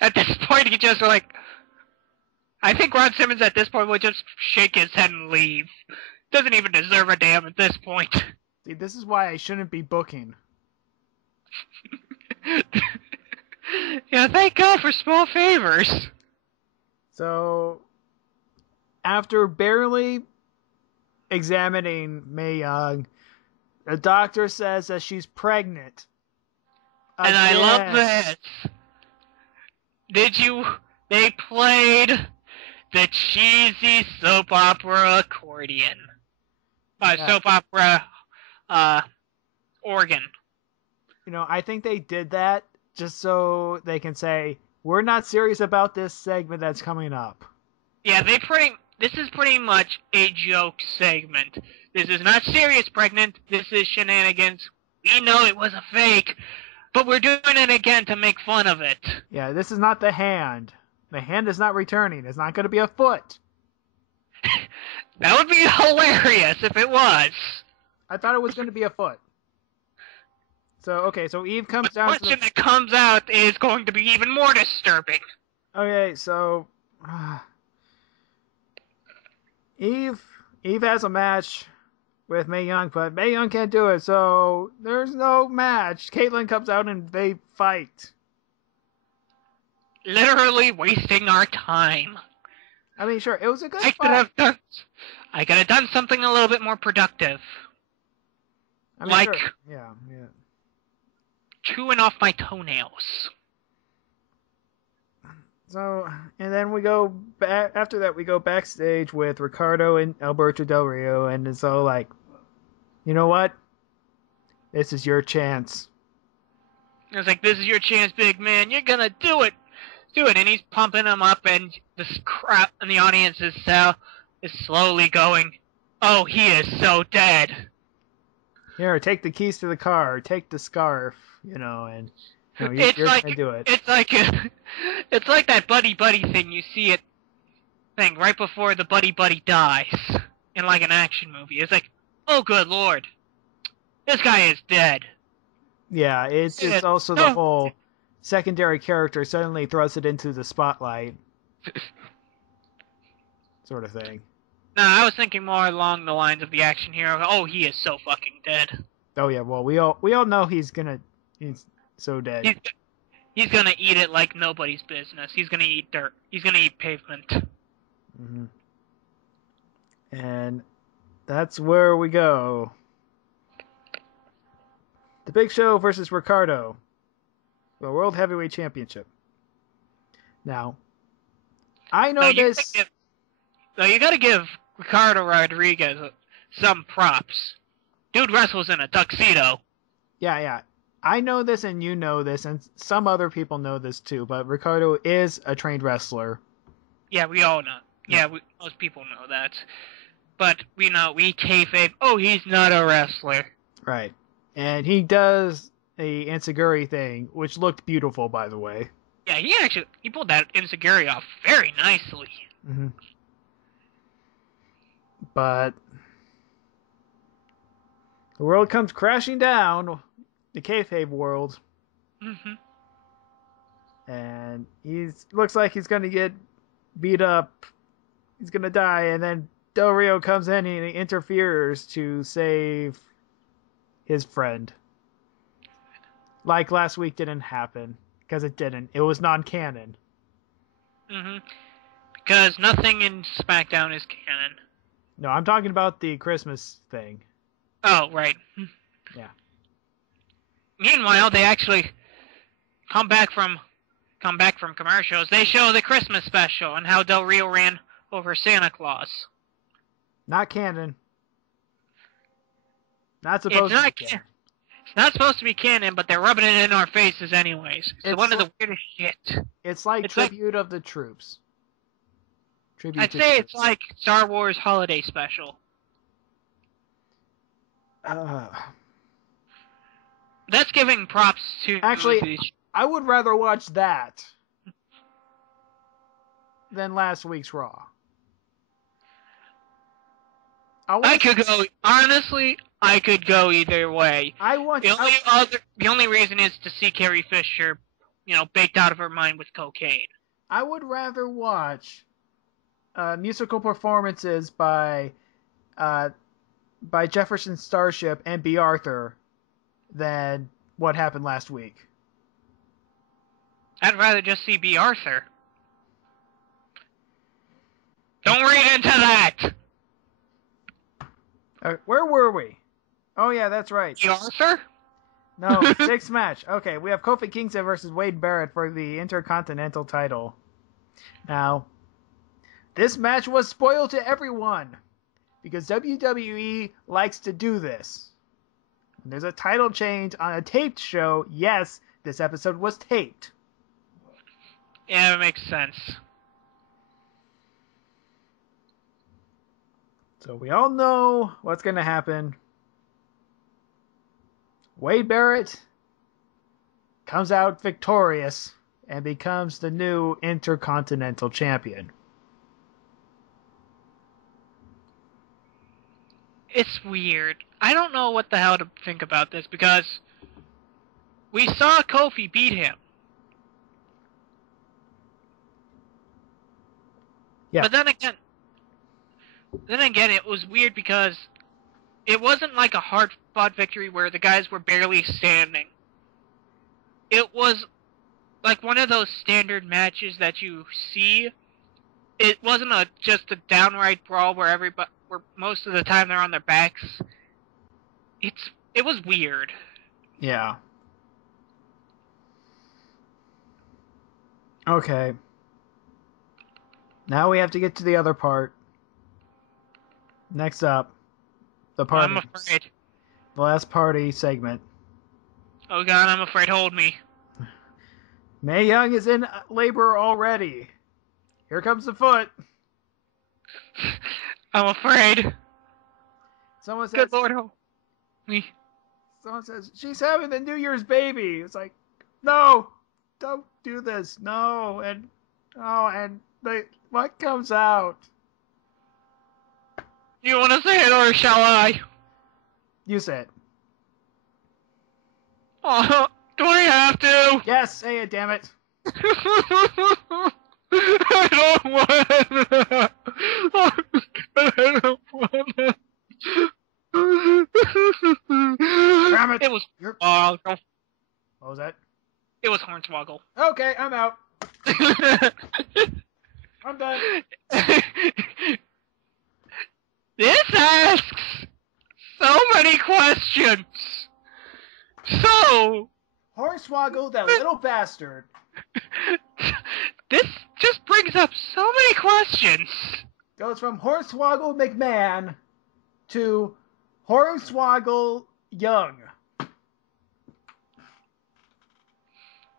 At this point, he just I think Ron Simmons at this point would just shake his head and leave. Doesn't even deserve a damn at this point. See, this is why I shouldn't be booking. Yeah, thank God for small favors. So, after barely examining Mae Young, the doctor says that she's pregnant. And I love this. They played the cheesy soap opera accordion. Soap opera organ. I think they did that just so they can say, we're not serious about this segment that's coming up. Yeah, this is pretty much a joke segment. This is not serious, Pregnant. This is shenanigans. We know it was a fake, but we're doing it again to make fun of it. Yeah, this is not the hand. The hand is not returning. It's not going to be a foot. That would be hilarious if it was. I thought it was going to be a foot. So Eve comes down. The question that comes out is going to be even more disturbing. Okay, so Eve has a match with Mae Young, but Mae Young can't do it, so there's no match. Caitlyn comes out and they fight. Literally wasting our time. I mean, sure, it was a good fight. I could have done something a little bit more productive. I mean, like, sure. Yeah. Chewing off my toenails. So, and then we go back, after that we go backstage with Ricardo and Alberto Del Rio, and it's all like, you know what? This is your chance. It's like, this is your chance, big man. You're gonna do it. Do it. And he's pumping him up, and this crowd in the audience is slowly going, oh, he is so dead. Here, take the keys to the car, take the scarf, and you're gonna do it. It's like that buddy thing you see it right before the buddy dies in like an action movie. It's like, oh good lord, this guy is dead. Yeah, it's also the whole secondary character suddenly thrusted into the spotlight sort of thing. No, I was thinking more along the lines of the action hero. Oh, he is so fucking dead. Oh yeah, well we all know he's so dead. He's gonna eat it like nobody's business. He's gonna eat dirt. He's gonna eat pavement. Mm-hmm. And that's where we go. The Big Show versus Ricardo. The World Heavyweight Championship. Now, I know this... You gotta give Ricardo Rodriguez some props. Dude wrestles in a tuxedo. Yeah. I know this and you know this, and some other people know this too, but Ricardo is a trained wrestler. Yeah, we all know. Yeah, most people know that. But we kayfabe, oh, he's not a wrestler. Right. And he does a Enziguri thing, which looked beautiful, by the way. Yeah, he pulled that Enziguri off very nicely. Mm-hmm. But the world comes crashing down, the kayfabe world. Mm-hmm. And looks like he's gonna get beat up. He's gonna die, and then Del Rio comes in and he interferes to save his friend. Like last week didn't happen, because it didn't. It was non-canon. Mm-hmm. Because nothing in Smackdown is canon. No, I'm talking about the Christmas thing. Oh, right. Yeah. Meanwhile, they actually come back from commercials. They show the Christmas special and how Del Rio ran over Santa Claus. Not canon. Not supposed to be canon. It's not supposed to be canon, but they're rubbing it in our faces anyways. It's one of the weirdest shit. It's like Tribute of the Troops. I'd say it's like Star Wars Holiday Special. That's giving props to... Actually, I would rather watch that than last week's Raw. I could go either way. The only reason is to see Carrie Fisher, baked out of her mind with cocaine. I would rather watch musical performances by Jefferson Starship and B. Arthur than what happened last week. I'd rather just see B. Arthur. Don't read into that! Where were we? Oh yeah, that's right. B. Arthur? No, sixth match. Okay, we have Kofi Kingston versus Wade Barrett for the Intercontinental title. Now, this match was spoiled to everyone because WWE likes to do this. When there's a title change on a taped show, yes, this episode was taped. Yeah, it makes sense. So we all know what's going to happen. Wade Barrett comes out victorious and becomes the new Intercontinental Champion. It's weird. I don't know what the hell to think about this because we saw Kofi beat him. Yeah. But then again, it was weird because it wasn't like a hard-fought victory where the guys were barely standing. It was like one of those standard matches that you see. It wasn't just a downright brawl where most of the time they're on their backs. It was weird. Yeah. Okay. Now we have to get to the other part. Next up, the party. I'm afraid. The last party segment. Oh god, I'm afraid. Hold me. Mae Young is in labor already. Here comes the foot. I'm afraid. Someone says, Good Lord, hold me. Someone says, she's having the New Year's baby. It's like, no, don't do this. No, and what comes out? You want to say it or shall I? You say it. Oh, do I have to? Yes, say it, damn it. I don't want to. I don't want to. Damn it. It was What was that? It was Hornswoggle. Okay, I'm out. I'm done. This asks so many questions. So, Hornswoggle, that little bastard. this just brings up so many questions. Goes from Hornswoggle McMahon to Hornswoggle Young.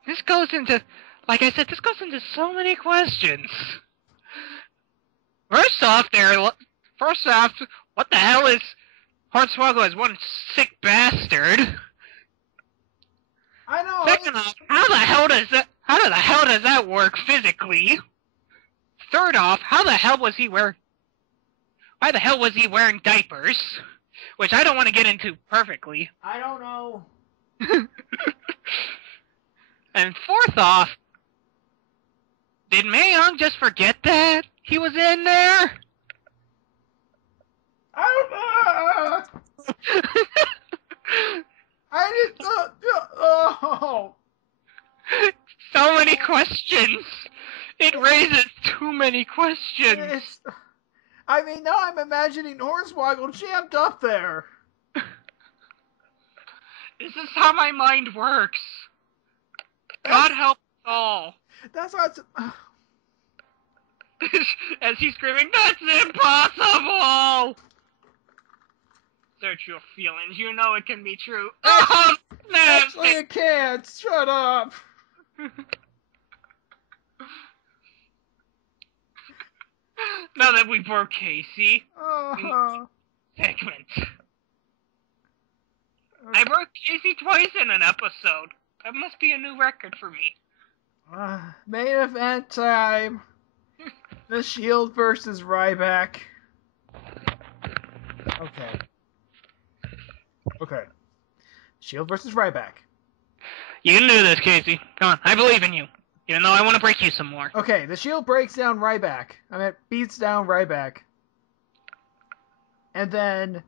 This goes into, like I said, this goes into so many questions. First off, what the hell is Hornswoggle as one sick bastard? I know. Second off, how the hell does that work physically? Third off, why the hell was he wearing diapers? Which I don't want to get into perfectly. I don't know. And fourth off, did Mae Young just forget that he was in there? I didn't. Oh. So many questions. It raises too many questions. I mean, now I'm imagining Hornswoggle jammed up there. This is how my mind works. God help us all. That's not. As he's screaming, that's impossible! Search your feelings, you know it can be true. Oh, Actually, it can't. Shut up. Now that we broke Casey, Uh-huh. segment. I broke Casey twice in an episode. That must be a new record for me. Main event time. The Shield versus Ryback. Okay. Shield versus Ryback. You can do this, Casey. Come on, I believe in you. Even though I want to break you some more. Okay, the Shield breaks down Ryback. Beats down Ryback. And then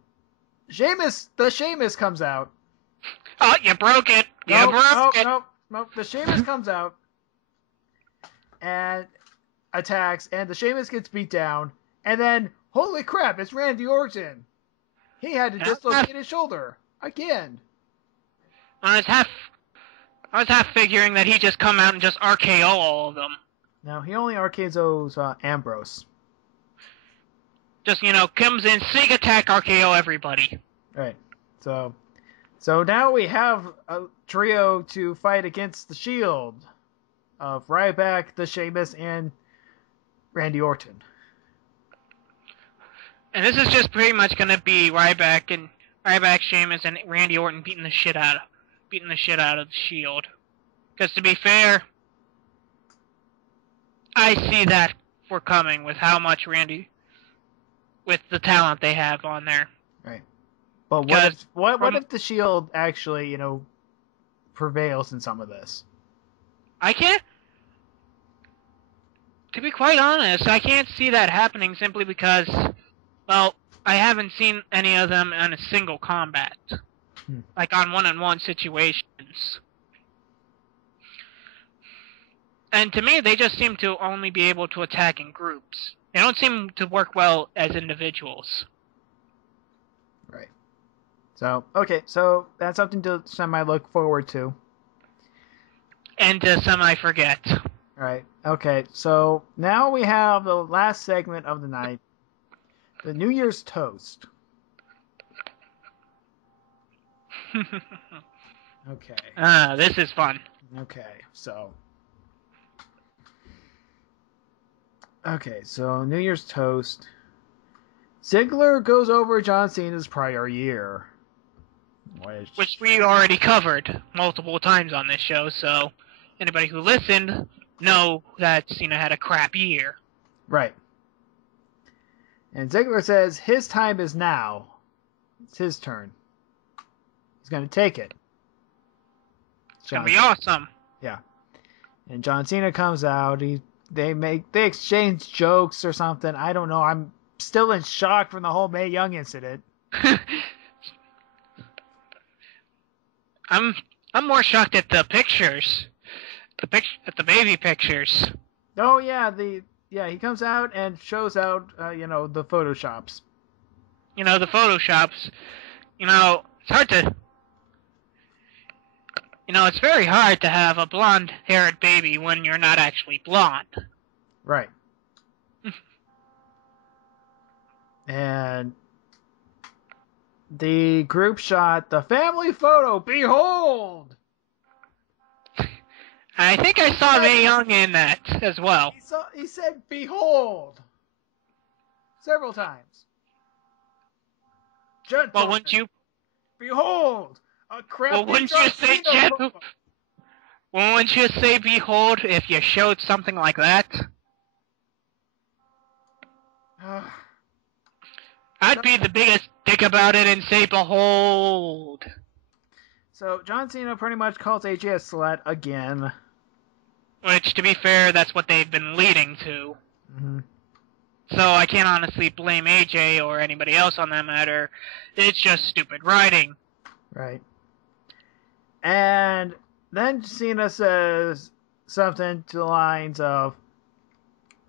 the Sheamus comes out. Oh, you broke it. Nope. The Sheamus comes out and attacks, and the Sheamus gets beat down. And then, holy crap, it's Randy Orton. He had to dislocate his shoulder again. I was half figuring that he'd just come out and just RKO all of them. No, he only RKO's Ambrose. Just, comes in, sneak attack, RKO everybody. Right. So now we have a trio to fight against the Shield of Ryback, the Sheamus, and Randy Orton. And this is just pretty much gonna be Ryback, Sheamus, and Randy Orton beating the shit out of the Shield. Because to be fair, I see that for coming with how much with the talent they have on there. Right. But what if the Shield actually, prevails in some of this? I can't. To be quite honest, I can't see that happening simply because, well, I haven't seen any of them in a single combat. Like on one-on-one situations. And to me, they just seem to only be able to attack in groups. They don't seem to work well as individuals. Right. So that's something to semi-look forward to. And to semi-forget. Right. Okay, so now we have the last segment of the night. The New Year's Toast. Okay. This is fun. Okay, so New Year's Toast. Ziggler goes over John Cena's prior year. Which we already covered multiple times on this show, so anybody who listened know that Cena had a crap year. Right. And Ziggler says his time is now. It's his turn. He's going to take it. It's going to be awesome. Yeah. And John Cena comes out. They exchange jokes or something. I don't know. I'm still in shock from the whole Mae Young incident. I'm more shocked at the pictures. At the baby pictures. Oh yeah, he comes out and shows out the photoshops. The photoshops. It's hard to it's very hard to have a blonde-haired baby when you're not actually blonde. Right. And the group shot, the family photo, behold! I think I saw Mae Young in that as well. He said, behold! Several times. Gentlemen, well, wouldn't you... Behold! A crappy wouldn't you say well, wouldn't you say behold if you showed something like that? I'd be the biggest dick about it and say behold. So John Cena pretty much calls AJ a slut again. Which, to be fair, that's what they've been leading to. Mm-hmm. So I can't honestly blame AJ or anybody else on that matter. It's just stupid writing. Right. And then Cena says something to the lines of,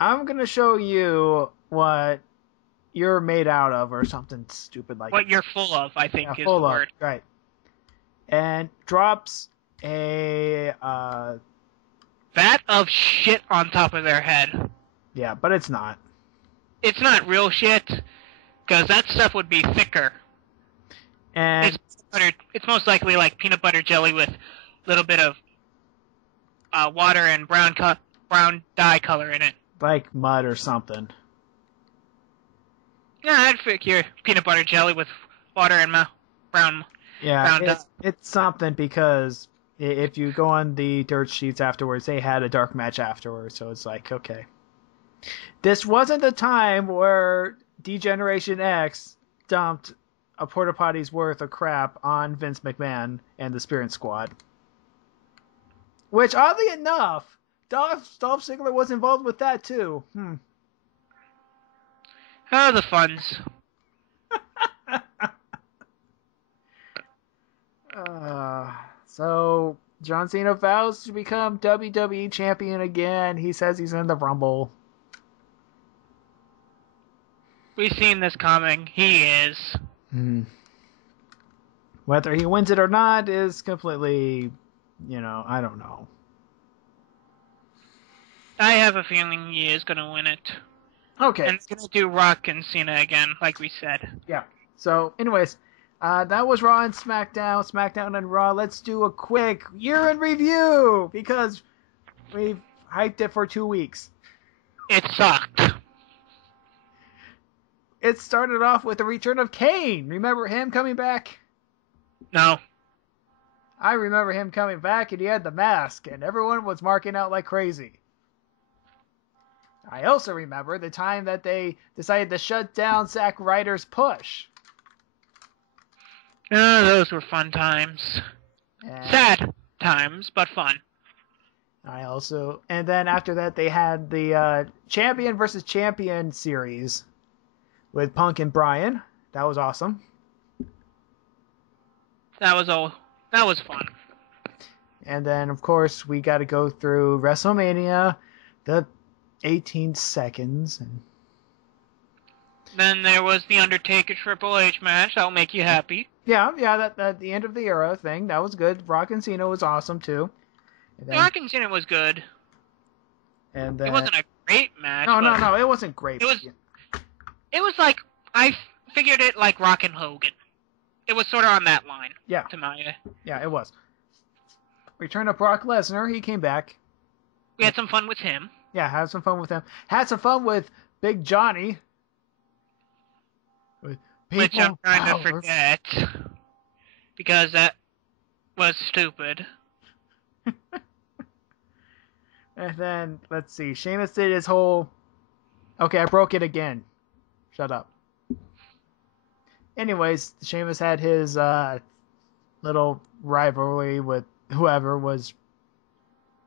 I'm going to show you what you're made out of, or something stupid like that. What you're full of, I think, is the word. Right. And drops a... vat of shit on top of their head. Yeah, but it's not. It's not real shit, because that stuff would be thicker. And it's most likely like peanut butter jelly with a little bit of water and brown dye color in it. Like mud or something. Yeah, I'd figure peanut butter jelly with water and brown dye. It's something, because if you go on the dirt sheets afterwards, they had a dark match afterwards, so it's like, okay. This wasn't the time where D-Generation X dumped a porta potty's worth of crap on Vince McMahon and the Spirit Squad. Which, oddly enough, Dolph Ziggler was involved with that too. Oh, the funds. So John Cena vows to become WWE champion again. He says he's in the Rumble. We've seen this coming. He is. Whether he wins it or not is completely, I don't know. I have a feeling he is going to win it. Okay. And they're gonna do Rock and Cena again, like we said. Yeah. So, anyways, that was Raw and SmackDown. SmackDown and Raw. Let's do a quick year in review because we've hyped it for 2 weeks. It sucked. It started off with the return of Kane. Remember him coming back? No. I remember him coming back, and he had the mask, and everyone was marking out like crazy. I also remember the time that they decided to shut down Zack Ryder's push. Those were fun times. And Sad times, but fun. and then after that, they had the Champion versus Champion series with Punk and Bryan. That was awesome. That was fun. And then, of course, we got to go through WrestleMania, the 18 seconds. And then there was the Undertaker Triple H match. That'll make you happy. Yeah, that the end of the era thing. That was good. Rock and Cena was awesome, too. And then, Rock and Cena was good. And then, it wasn't a great match. No, it wasn't great. It was like, I figured it like Rock and Hogan. It was sort of on that line. Yeah. To my Yeah, it was. Return of Brock Lesnar. He came back. We had some fun with him. Yeah, had some fun with him. Had some fun with Big Johnny. Which I'm trying to forget. Because that was stupid. And then, let's see. Sheamus did his whole... Okay, I broke it again. Shut up. Anyways, Sheamus had his little rivalry with whoever was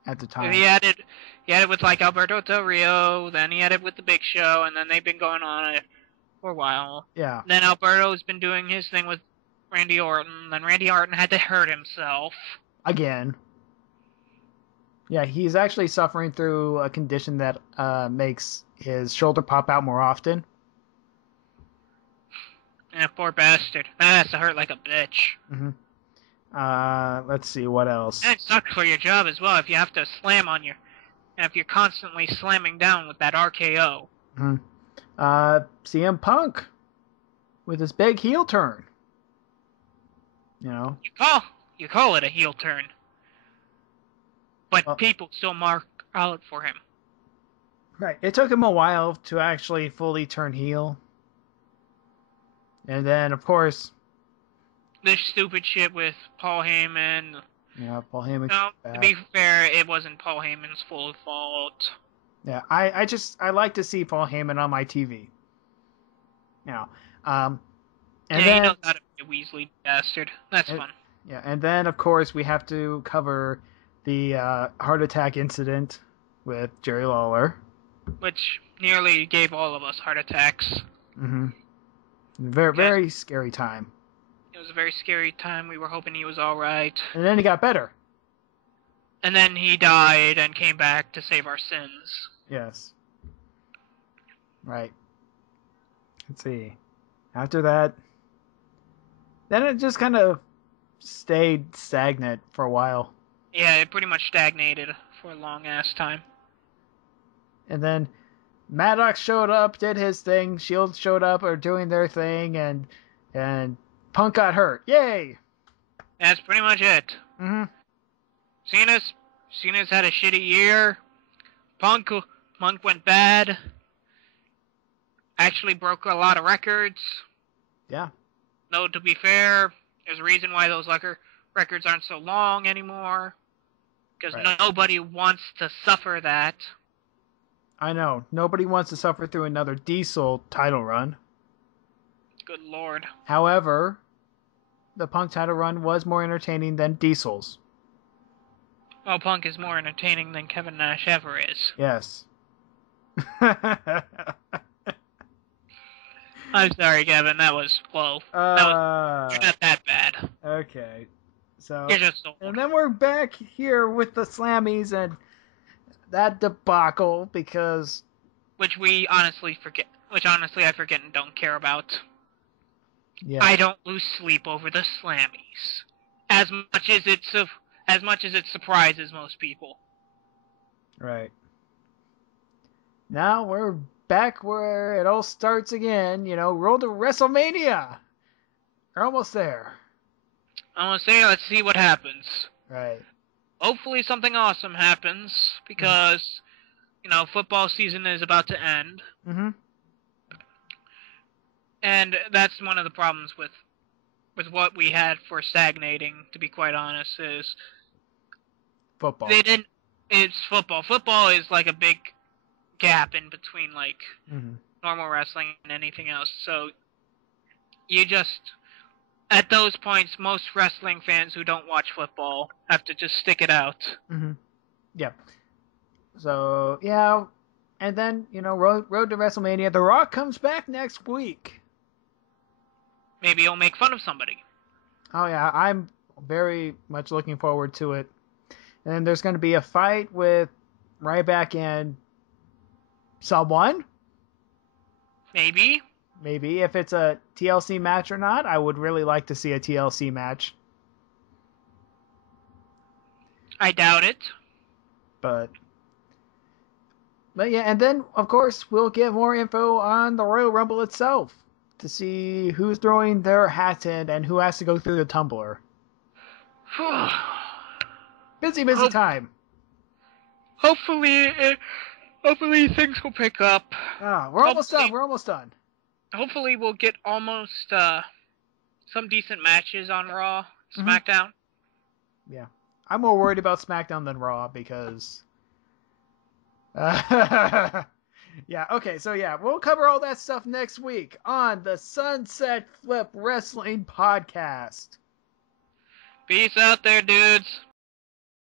at the time. He had it with like Alberto Del Rio, then he had it with the Big Show, and then they've been going on it for a while. Yeah. Then Alberto's been doing his thing with Randy Orton, then Randy Orton had to hurt himself. Again. Yeah, he's actually suffering through a condition that makes his shoulder pop out more often. Yeah, poor bastard. That has to hurt like a bitch. Mm-hmm. Let's see, what else? And it sucks for your job as well if you have to slam on your... And if you're constantly slamming down with that RKO. Mm-hmm. CM Punk with his big heel turn. You know? You call it a heel turn. But people still mark out for him. Right. It took him a while to actually fully turn heel. And then, of course... This stupid shit with Paul Heyman. Yeah, Paul Heyman. No, to be fair, it wasn't Paul Heyman's full fault. Yeah, I like to see Paul Heyman on my TV. You know, and then, he knows how to be a Weasley bastard. That's fun. Yeah, and then of course we have to cover the heart attack incident with Jerry Lawler, which nearly gave all of us heart attacks. Mm-hmm. Very scary time. It was a very scary time. We were hoping he was all right. And then he got better. And then he died and came back to save our sins. Yes. Right. Let's see. After that, then it just kind of stayed stagnant for a while. Yeah, it pretty much stagnated for a long-ass time. And then Maddox showed up, did his thing. Shield showed up, or doing their thing, and Punk got hurt. Yay! That's pretty much it. Mm-hmm. Cena's had a shitty year. Punk went bad. Actually broke a lot of records. Yeah. Though, to be fair, there's a reason why those records aren't so long anymore. Because nobody wants to suffer that. I know. Nobody wants to suffer through another Diesel title run. Good lord. However, the Punk title run was more entertaining than Diesel's. Well, Punk is more entertaining than Kevin Nash ever is. Yes. I'm sorry, Kevin. That was low. You're not that bad. Okay. So. You're just old. And then we're back here with the Slammies and that debacle because. Which I forget and don't care about. Yeah. I don't lose sleep over the Slammies. As much as it surprises most people. Right. Now we're back where it all starts again. Roll to WrestleMania. We're almost there. I'm gonna say, let's see what happens. Right. Hopefully something awesome happens, because, football season is about to end. Mm-hmm. And that's one of the problems with what we had for stagnating, to be quite honest, is Football. It's football. Football is like a big gap in between, like, normal wrestling and anything else. So, you just, at those points, most wrestling fans who don't watch football have to just stick it out. Mm-hmm. Yeah. So, yeah. And then, road to WrestleMania. The Rock comes back next week. Maybe he'll make fun of somebody. Oh, yeah. I'm very much looking forward to it. And then there's going to be a fight with Ryback and someone. Maybe. If it's a TLC match or not, I would really like to see a TLC match. I doubt it. But yeah, and then, of course, we'll get more info on the Royal Rumble itself to see who's throwing their hats in and who has to go through the tumbler. Busy time. Hopefully things will pick up. We're almost done. Hopefully we'll get almost some decent matches on Raw, SmackDown. Yeah. I'm more worried about SmackDown than Raw because... yeah, okay, so yeah, we'll cover all that stuff next week on the Sunset Flip Wrestling Podcast. Peace out there, dudes.